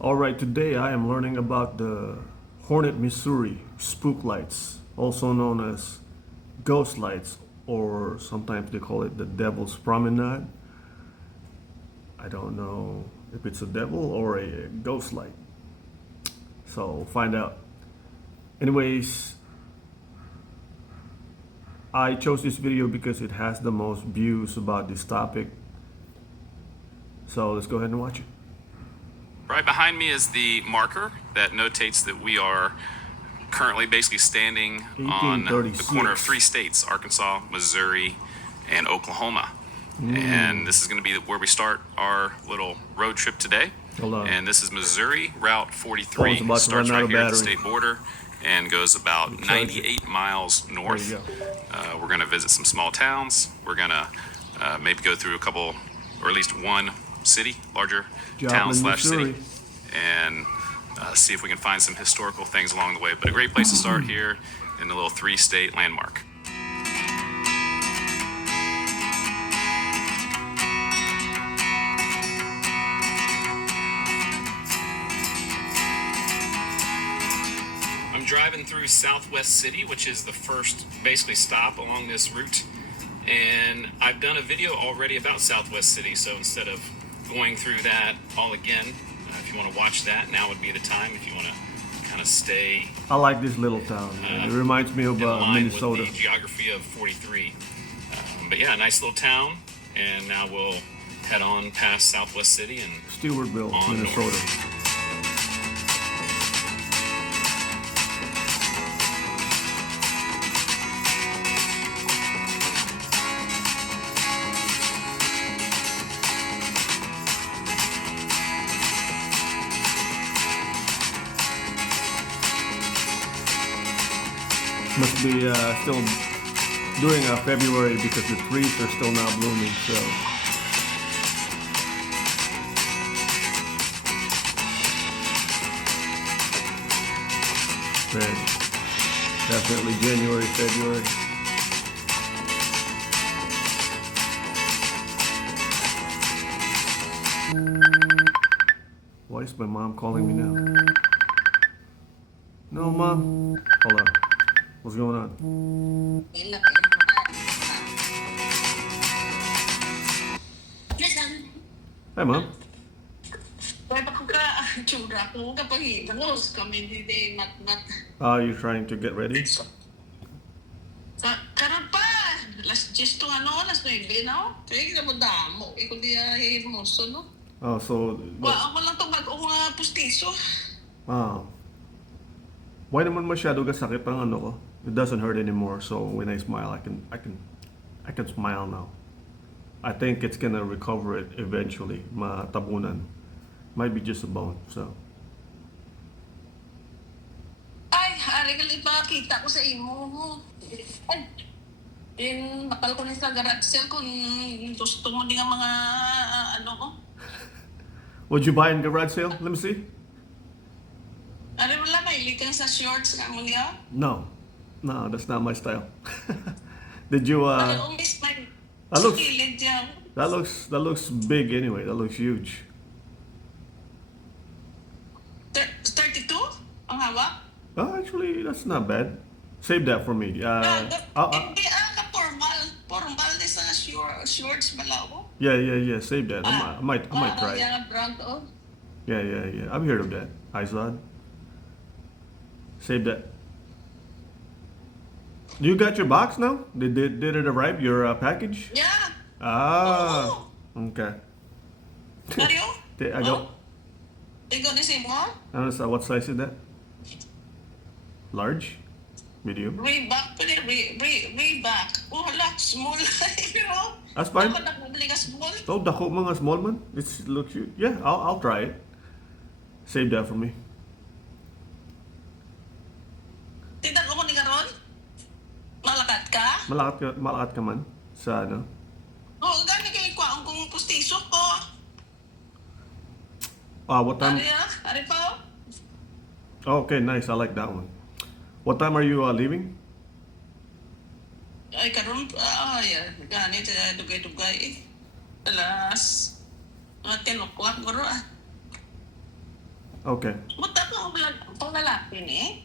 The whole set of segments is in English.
Alright, today I am learning about the Hornet, Missouri spook lights, also known as ghost lights, or sometimes they call it the Devil's Promenade. I don't know if it's a devil or a ghost light, so find out. Anyways, I chose this video because it has the most views about this topic, so let's go ahead and watch it. Right behind me is the marker that notates that we are currently basically standing on the 1836. corner of three states, Arkansas, Missouri, and Oklahoma. And this is going to be where we start our little road trip today. Hold on. And this is Missouri Route 43. Phone's about to Starts run out right of here at the battery. state border and goes about charge it. 98 miles north. There you We're going to visit some small towns. We're going to maybe go through a couple, or at least one city, larger town Joplin, slash city, Missouri. and see if we can find some historical things along the way. But a great place to start here in the little three-state landmark. I'm driving through Southwest City, which is the first basically stop along this route. And I've done a video already about Southwest City, so instead of going through that all again, if you want to watch that, now would be the time. If you want to kind of stay I like this little town, man. It reminds me of in line Minnesota. with the geography of 43. But yeah, nice little town. And now we'll head on past Southwest City and Stewartville, on Minnesota. north. Must be still during February because the trees are still not blooming. So man, definitely January, February. Why is my mom calling me now? No, mom. Hold on. What's going on? Hi, mom. Are you trying to get ready? Karon pa, las 10 to ano, las 9, no? Kaya mo damo, ikaw di hermoso, no? Oh, so Ako lang to bago nga pustiso. ah, why naman masyado kasakit ang ano ko? It doesn't hurt anymore. So when I smile, I can smile now. I think it's gonna recover it eventually. Matabunan. Might be just a bone. So Ay, hari ka lang ipakita ko sa imo. Ay, bakal ko na sa garage sale kung gusto mo din ang mga ano ko. what'd you buy in garage sale? Let me see. Ari wala, mahilig ka sa shorts nga mo niya. No, no, that's not my style. Did you? Ari umis may That looks- kilid yan. That looks big anyway. That looks huge. 32 ang hawak? Oh, actually, that's not bad. Save that for me. Hindi formal din sa shorts balaw. Yeah. Save that. I might try it. Yung brand oh. Yeah. I've heard of that. Izod. Save that. You got your box now? Did it arrive? Your package? Yeah. Ah. Okay. Mario? I go. Ikaw na si mo? Ano sa what size is that? Large? Medium? Reebok pa rin. Reebok. Oh, hala. Small. Pero, That's fine. dapat nakabili ka small. Oh, dako mga small man. It looks cute. Yeah, I'll try it. Save that for me. Tignan ko ni karon. Malakat ka? Malakat ka man sa ano? Oo, gani kayo kwaong kung pustiso ko. What time? Ari pa. Oh, okay, nice. I like that one. What time are you leaving? Ay, karon gani, dugay-dugay. Alas, mga 10 o'clock, garo. Okay. Buta pang lalaki ni.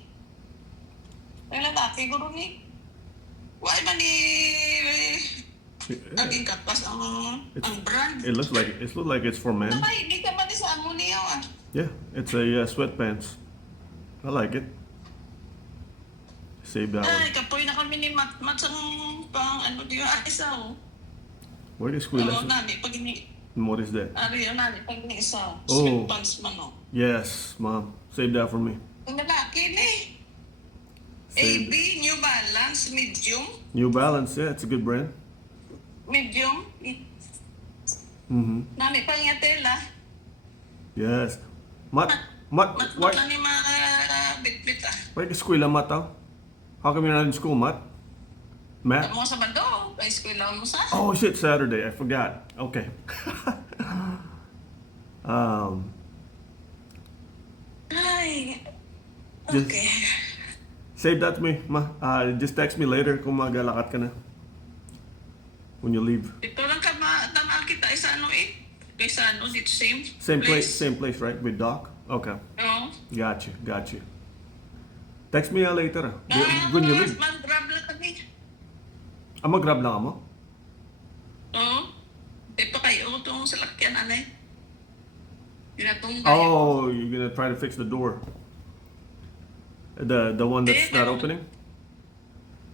Pang lalaki guro ni. Why man ni aging kapas ang brand? It looks like it's for men. Ay, di ka man ni sa amo niyo ah. Yeah, it's a sweatpants. I like it. Save that one. Ay, kapoy na kami ni Mat sang pang ano diyo isa oh. Where is Squilla? Oo, nani pag ini What is that? ari nani pag ini isa. Oh. Sweatpants man oh. Yes, Mom. Save that for me. Ang lalaki ni. Save AB New Balance medium. New Balance. Yeah, it's a good brand. Medium. Mm-hmm. Nami pang tela. Yes. Mat, Mat why ni mga bitbit ah. why is Squilla Mat how? How come you're not in school, Mat? Matt? Mo sa Bado, kay eskwela mo sa. Oh shit, Saturday. I forgot. Okay. Ay. Just- Okay. Save that to me, Ma. Just text me later kung magalakat ka na. When you leave. Ito lang ka tama kita sa ano eh. Kay sa ano, dito Same place, right? With Doc? Okay. Oo. Got you. Text me later. When you leave. Mag-grab lang kami. Mag-grab lang mo? Oo. Di pa kayo itong salakyan, anay. Ginatong kayo. Oh, you're gonna try to fix the door. The one that's not opening?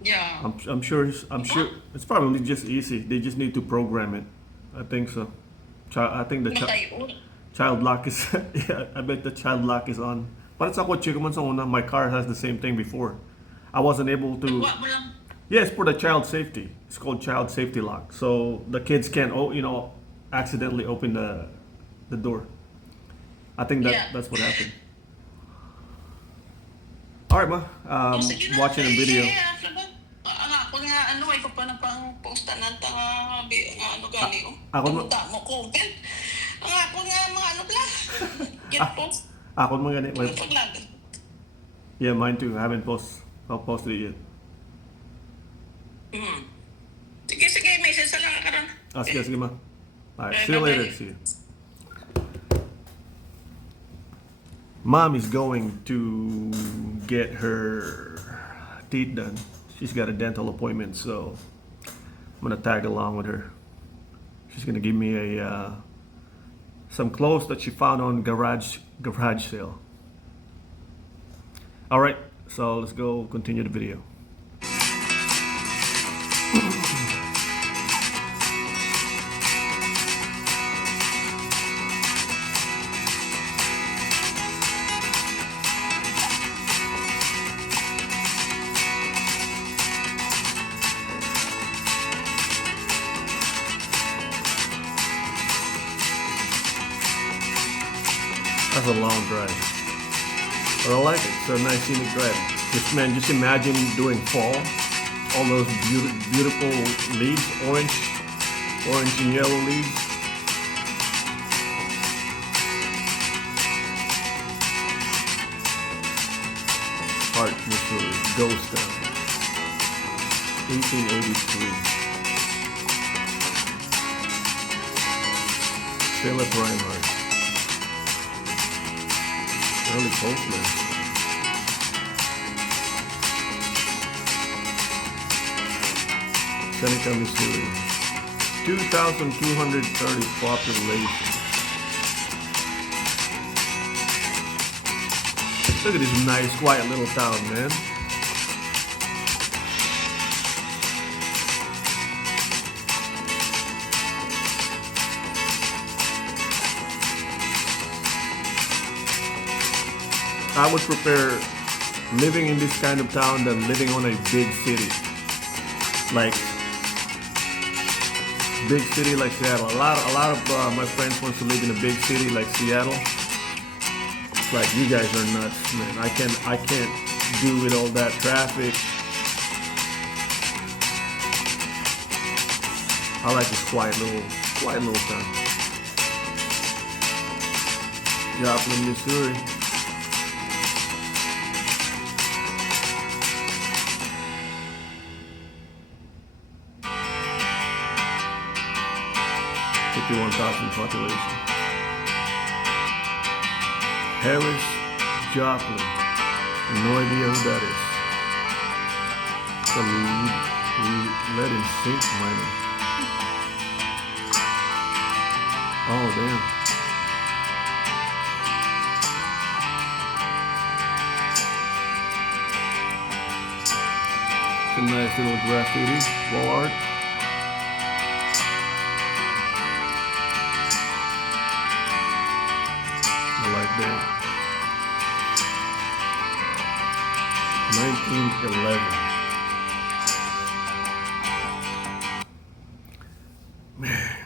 Yeah. I'm sure it's probably just easy. They just need to program it. I think so. I think the Kayo. child lock is yeah, I bet the child lock is on. But it's ako chico man sa una. My car has the same thing before. I wasn't able to. Wa mo lang. Yes, for the child safety. It's called child safety lock. So the kids can't accidentally open the door. I think Yeah. that's what happened. All right, Ma. Sige na, Watching a video. Ang ako nga, ano, ay ko pa na pang posta na ano gani, oh. Ako mo- Punta mo content. Ang ako nga, mga ano pala. Get post. Ako mo gani. Ano paglagan? Yeah, mine too. I haven't posted it yet. Sige, message na lang ka ron. Sige, Ma. All right, Okay, see you later. bye-bye. See you. Mom is going to get her teeth done. She's got a dental appointment, so I'm gonna tag along with her. She's gonna give me some clothes that she found on garage sale. All right, so let's go continue the video. That's a long drive. But I like it. It's a nice scenic drive. Just imagine during fall, all those beautiful leaves, orange and yellow leaves. Heart Missouri, Ghost Town, 1883. Philip Reinhardt. Early Postman. Seneca, Missouri. 2,230 population. Look at this nice, quiet little town, man. I would prefer living in this kind of town than living on a big city. Like big city like Seattle. A lot of my friends wants to live in a big city like Seattle. It's like, you guys are nuts, man. I can't do with all that traffic. I like this quiet little town. Joplin, Missouri. 51,000 population. Harris Joplin. No idea who that is. The lead and zinc miner. Oh damn. It's a nice little graffiti wall art. I like that. 1911. Man,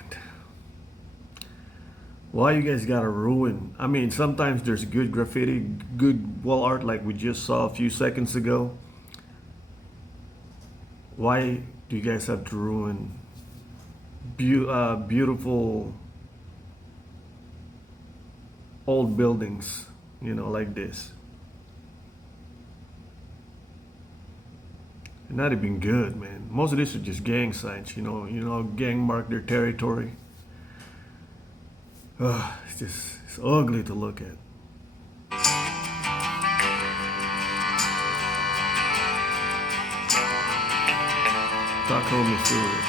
why you guys gotta ruin? I mean, sometimes there's good graffiti, good wall art like we just saw a few seconds ago. Why do you guys have to ruin beautiful old buildings, you know, like this? Not even good, man. Most of this are just gang signs, you know, gang mark their territory. It's ugly to look at. Taco, Missouri.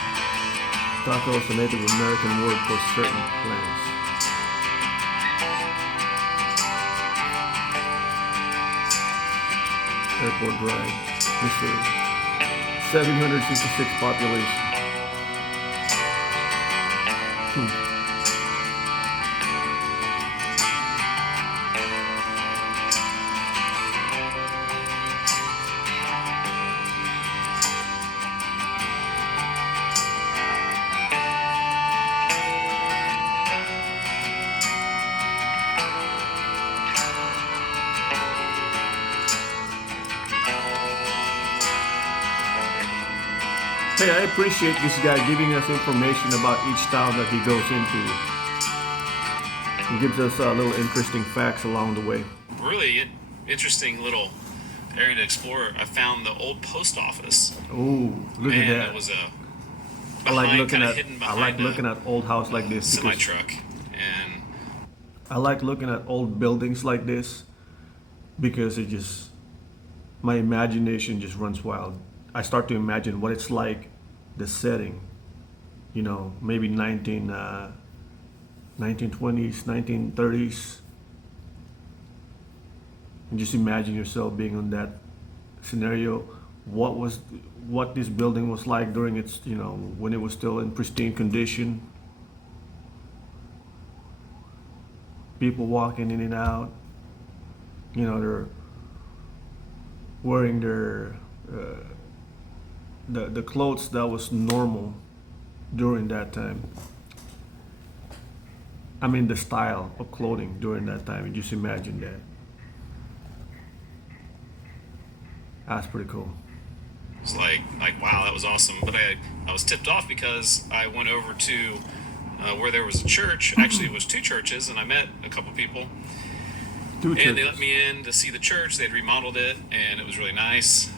Taco is a Native American word for certain plants. Airport Drive, Missouri. 766 population. Hey, I appreciate this guy giving us information about each town that he goes into. He gives us little interesting facts along the way. Really interesting little area to explore. I found the old post office. Ooh, look at that! It was I like looking at hidden looking at old house like this. Semi truck, and I like looking at old buildings like this because it just, my imagination just runs wild. I start to imagine what it's like, the setting, you know, maybe 1920s, 1930s. And just imagine yourself being on that scenario. What this building was like during its, you know, when it was still in pristine condition. People walking in and out, you know, they're wearing their the clothes that was normal during that time. I mean, the style of clothing during that time. You just imagine that. That's pretty cool. it's like wow, that was awesome. But I was tipped off because I went over to where there was a church. Actually, it was two churches, and I met a couple people. Two And they churches. let me in to see the church. They'd remodeled it, and it was really nice.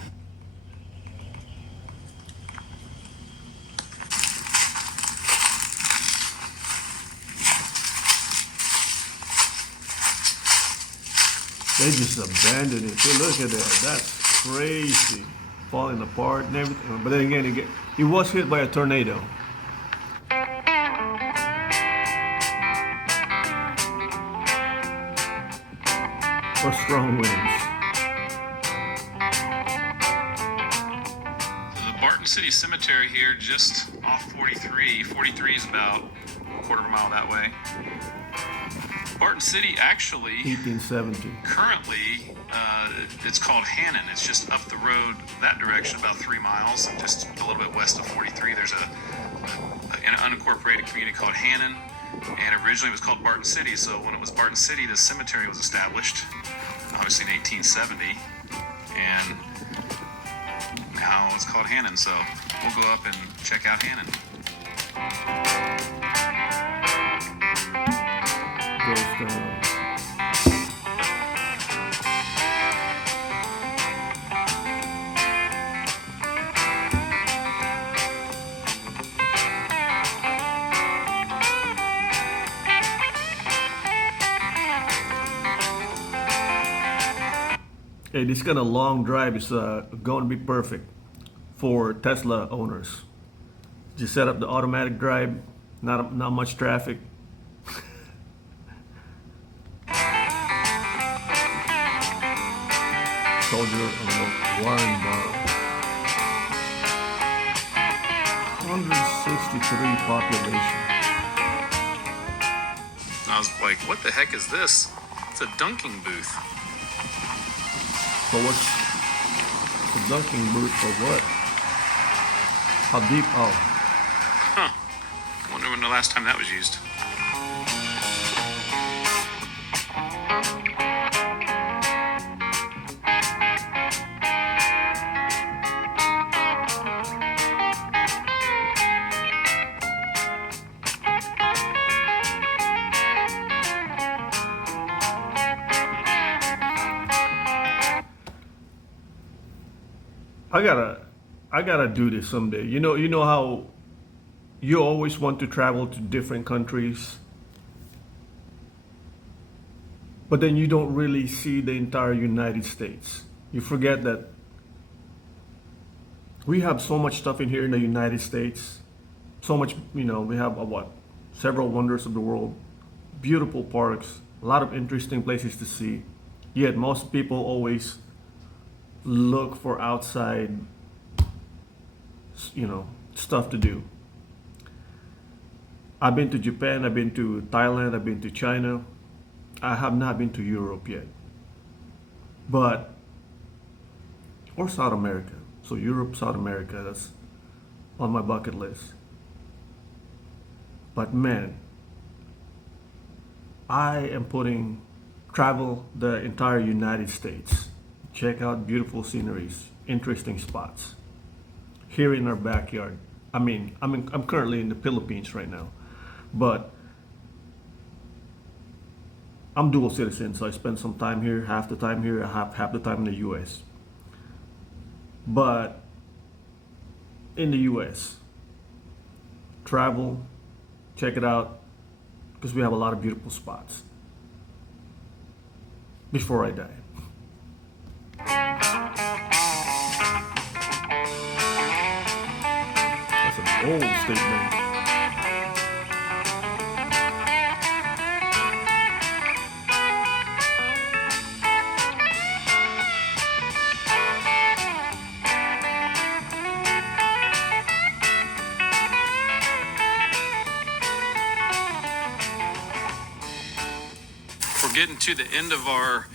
They just abandoned it. Hey, look at that. That's crazy. Falling apart and everything. But then again, it was hit by a tornado. Or strong winds. The Barton City Cemetery here, just off 43. 43 is about a quarter of a mile that way. Barton City actually 1870. currently it's called Hannon. It's just up the road that direction about 3 miles, and just a little bit west of 43 there's an unincorporated community called Hannon, and originally it was called Barton City. So when it was Barton City, the cemetery was established, obviously in 1870, and now it's called Hannon. So we'll go up and check out Hannon. Ghost, Hey, this kind of long drive is going to be perfect for Tesla owners. Just set up the automatic drive, not much traffic. Soldier of Warren Bar. 163 population. I was like, what the heck is this? It's a dunking booth. For what's the dunking booth for what? How deep? Oh, Huh. I wonder when the last time that was used. I gotta do this someday. You know how you always want to travel to different countries, but then you don't really see the entire United States. You forget that we have so much stuff in here in the United States. So much, we have several wonders of the world, beautiful parks, a lot of interesting places to see. Yet most people always look for outside, stuff to do. I've been to Japan, I've been to Thailand, I've been to China. I have not been to Europe yet. Or South America. So Europe, South America, that's on my bucket list. But man, I am putting travel the entire United States. Check out beautiful sceneries, interesting spots. Here in our backyard. I'm currently in the Philippines right now, but I'm dual citizen, so I spend some time here, half the time here, half the time in the U.S. But in the U.S., travel, check it out, because we have a lot of beautiful spots. Before I die. That's an old statement. We're getting to the end of our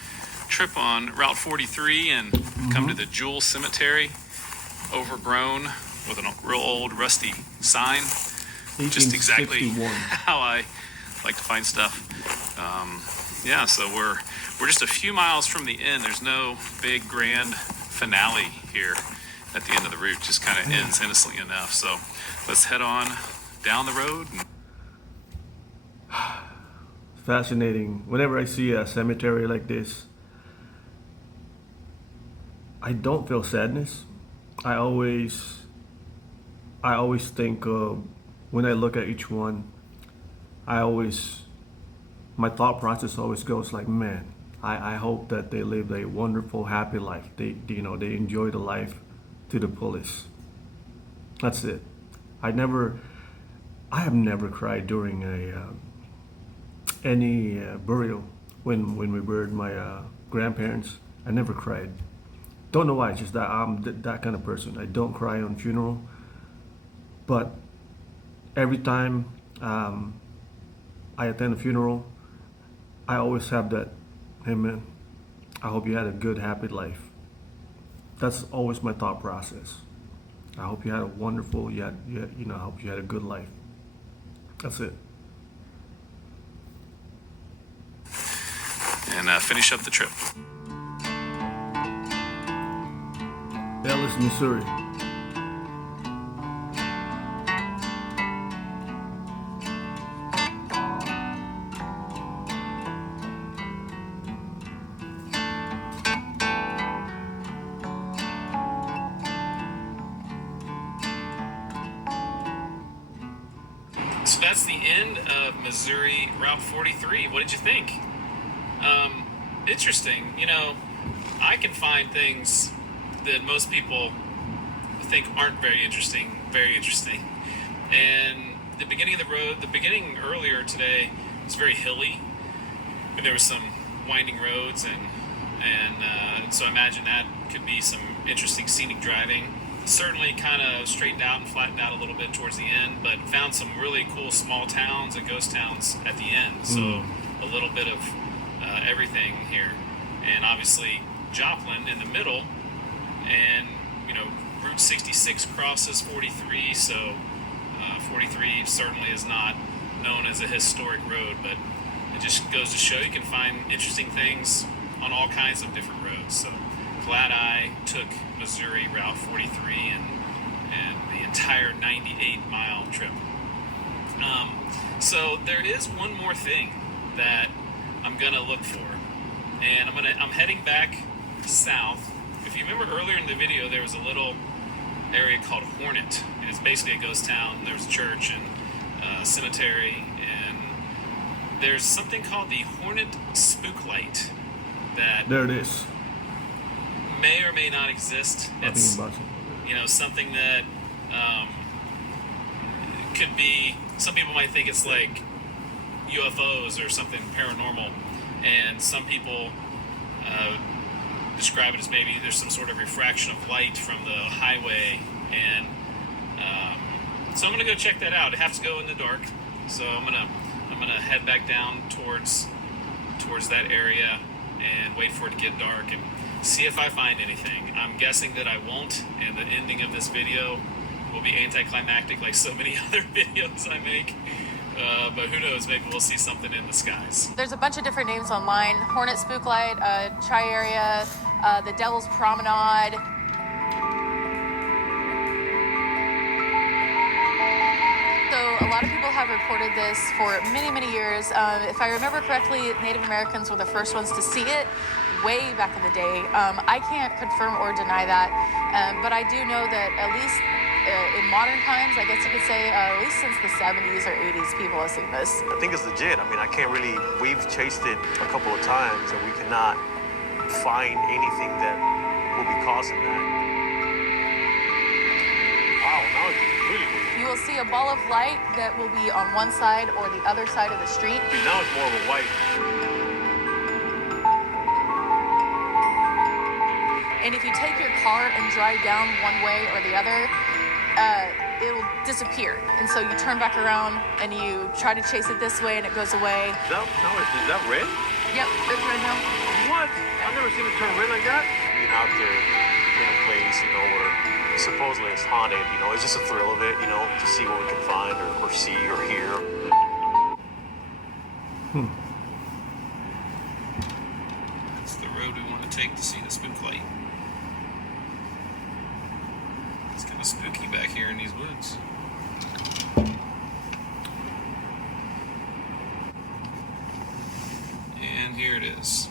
trip on Route 43 and come to the Jewel Cemetery, overgrown with a real old rusty sign. Just exactly 1861. how I like to find stuff. Yeah, so we're just a few miles from the end. There's no big grand finale here at the end of the route. Just kind of ends innocently enough. So let's head on down the road. Fascinating. Whenever I see a cemetery like this, I don't feel sadness. I always think of, when I look at each one, my thought process always goes like, man, I hope that they lived a wonderful, happy life. They enjoy the life to the fullest. That's it. I have never cried during any burial. When we buried my grandparents, I never cried. Don't know why. It's just that I'm that kind of person. I don't cry on funeral. But every time I attend a funeral, I always have that, hey man, I hope you had a good, happy life. That's always my thought process. I hope you had a wonderful, I hope you had a good life. That's it. And finish up the trip. Dallas, Missouri. So that's the end of Missouri Route 43. What did you think? Interesting. I can find things that most people think aren't very interesting, very interesting. And the beginning of the road, the beginning earlier today was very hilly, and there was some winding roads, and so I imagine that could be some interesting scenic driving. Certainly kind of straightened out and flattened out a little bit towards the end, but found some really cool small towns and ghost towns at the end. So a little bit of everything here. And obviously Joplin in the middle, and Route 66 crosses 43, so 43 certainly is not known as a historic road, but it just goes to show you can find interesting things on all kinds of different roads. So glad I took Missouri Route 43 and the entire 98-mile trip. So there is one more thing that I'm gonna look for, and I'm heading back south. If you remember earlier in the video, there was a little area called Hornet, and it's basically a ghost town. There's a church and a cemetery, and there's something called the Hornet Spook Light that There it is. may or may not exist. It's something that could be. Some people might think it's like UFOs or something paranormal, and some people describe it as maybe there's some sort of refraction of light from the highway, and so I'm gonna go check that out. I have to go in the dark, so I'm gonna head back down towards that area and wait for it to get dark and see if I find anything. I'm guessing that I won't, and the ending of this video will be anticlimactic like so many other videos I make. But who knows, maybe we'll see something in the skies. There's a bunch of different names online. Hornet Spook Light, Tri Area, the Devil's Promenade. So a lot of people have reported this for many, many years. If I remember correctly, Native Americans were the first ones to see it way back in the day. I can't confirm or deny that, but I do know that at least in modern times, I guess you could say, at least since the 70s or 80s, people have seen this. I think it's legit. I mean, I can't really, we've chased it a couple of times and we cannot find anything that will be causing that. Wow, now it's really weird. You will see a ball of light that will be on one side or the other side of the street. See, now it's more of a white. And if you take your car and drive down one way or the other, it'll disappear. And so you turn back around and you try to chase it this way and it goes away. Is that red? Yep, it's red now. What? I've never seen it turn red like that. Being out there in a place, where supposedly it's haunted, it's just a thrill of it, to see what we can find or see or hear. That's the road we want to take to see the spook light. It's kind of spooky back here in these woods. And here it is.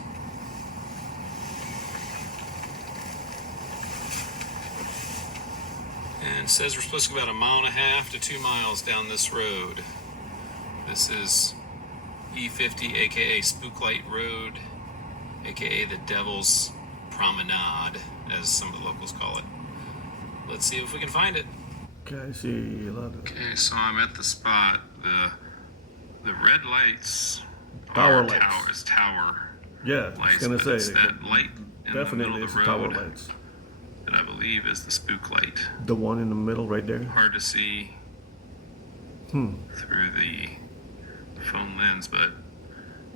And it says we're supposed to go about 1.5 miles to 2 miles down this road. This is E50, aka Spook Light Road, aka the Devil's Promenade, as some of the locals call it. Let's see if we can find it. Okay, I see a lot of Okay, so I'm at the spot. The red lights Tower are lights. tower yeah. I lights. was gonna But say it's that light in the definitely middle of it's the tower road lights. that I believe is the spook light. The one in the middle right there. Hard to see through the phone lens, but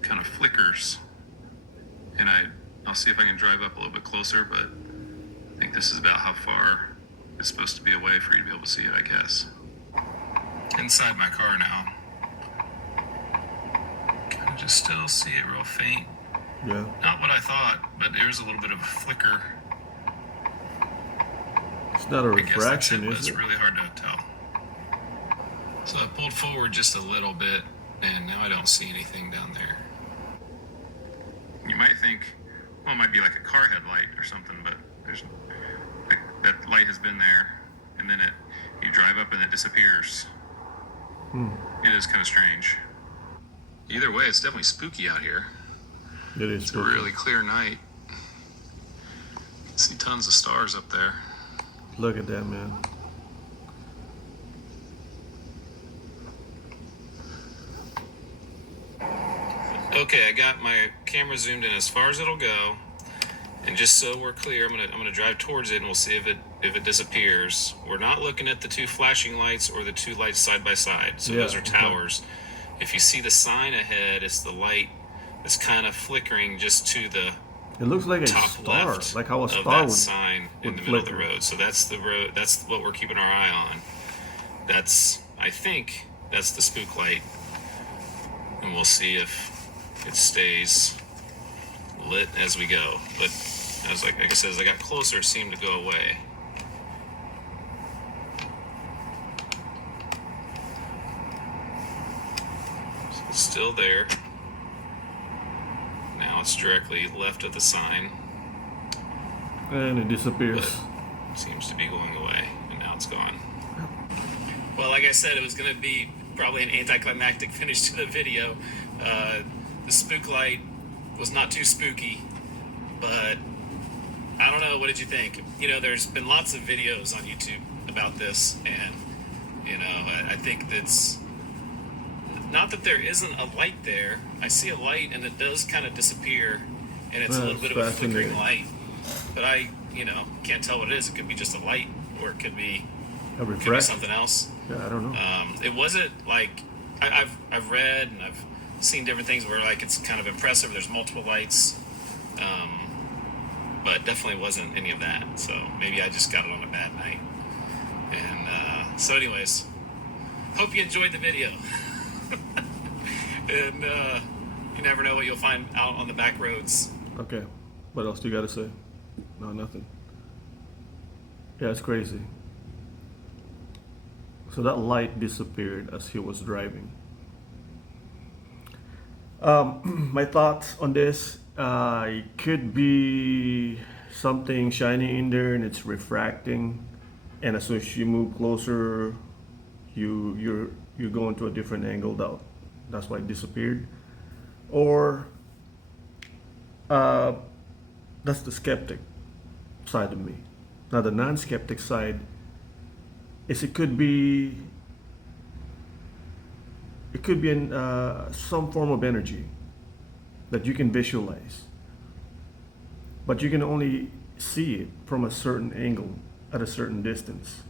kind of flickers. And I'll see if I can drive up a little bit closer, but I think this is about how far it's supposed to be away for you to be able to see it, I guess. Inside my car now. Kind of just still see it real faint. Yeah. Not what I thought, but there's a little bit of a flicker. It's not a I guess that's refraction, it, but is it's it? really hard to tell. So I pulled forward just a little bit, and now I don't see anything down there. You might think, well, it might be like a car headlight or something, but that light has been there, and then you drive up and it disappears. It is kind of strange. Either way, it's definitely spooky out here. It is. It's a really clear night. See tons of stars up there. Look at that, man. Okay, I got my camera zoomed in as far as it'll go, and just so we're clear, I'm gonna drive towards it, and we'll see if it disappears. We're not looking at the two flashing lights or the two lights side by side. So those are towers. If you see the sign ahead, it's the light that's kind of flickering just to the It looks like a top star, left like how a of star that would. sign in would the middle of the flicker. road. So that's the road. That's what we're keeping our eye on. I think that's the spook light, and we'll see if it stays lit as we go. But like I said, as I got closer, it seemed to go away. So it's still there. Now it's directly left of the sign. And it disappears. Seems to be going away, and now it's gone. Well, like I said, it was going to be probably an anticlimactic finish to the video. The spook light was not too spooky, but I don't know. What did you think? You know, there's been lots of videos on YouTube about this, and you know, I think that's not that there isn't a light there. I see a light, and it does kind of disappear, and it's a little bit of a flickering light. But I, you know, can't tell what it is. It could be just a light, or it could be something else. Yeah, I don't know. It wasn't like I've read and I've seen different things where like it's kind of impressive. There's multiple lights, but definitely wasn't any of that. So maybe I just got it on a bad night. And so, anyways, hope you enjoyed the video. And you never know what you'll find out on the back roads. Okay, what else do you got to say? No, nothing. Yeah, it's crazy. So that light disappeared as he was driving. My thoughts on this, it could be something shiny in there and it's refracting, and as soon as you move closer, you're going to a different angle. That's why it disappeared. Or that's the skeptic side of me. Now the non-skeptic side is it could be some form of energy that you can visualize, but you can only see it from a certain angle at a certain distance,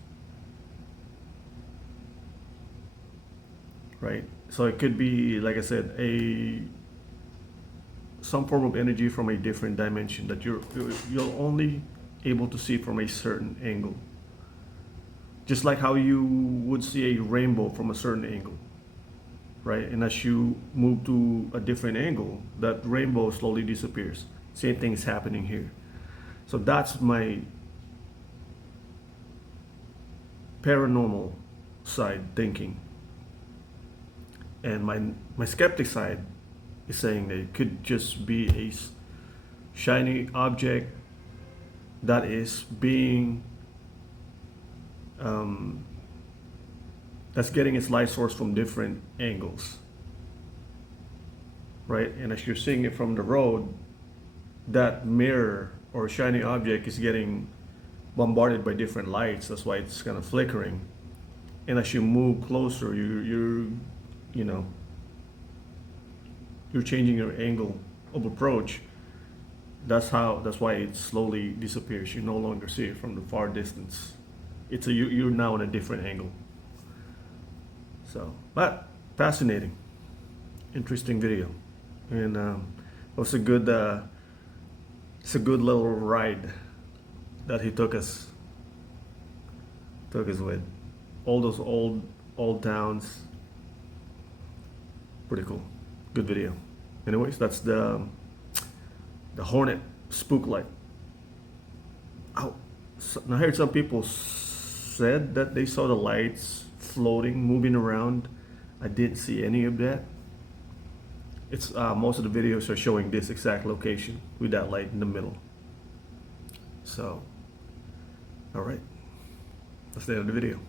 right? So it could be, like I said, some form of energy from a different dimension that you're only able to see from a certain angle. Just like how you would see a rainbow from a certain angle, right? And as you move to a different angle, that rainbow slowly disappears. Same thing is happening here. So that's my paranormal side thinking. And my skeptic side is saying that it could just be a shiny object that is being that's getting its light source from different angles, right? And as you're seeing it from the road, that mirror or shiny object is getting bombarded by different lights. That's why it's kind of flickering. And as you move closer, you're changing your angle of approach. That's why it slowly disappears. You no longer see it from the far distance. You're now in a different angle. So, but fascinating, interesting video, and it was a good little ride that he took us with. All those old towns. Pretty cool. Good video. Anyways, that's the Hornet spook light. I heard some people said that they saw the lights floating, moving around. I didn't see any of that. It's most of the videos are showing this exact location with that light in the middle. So, all right, that's the end of the video.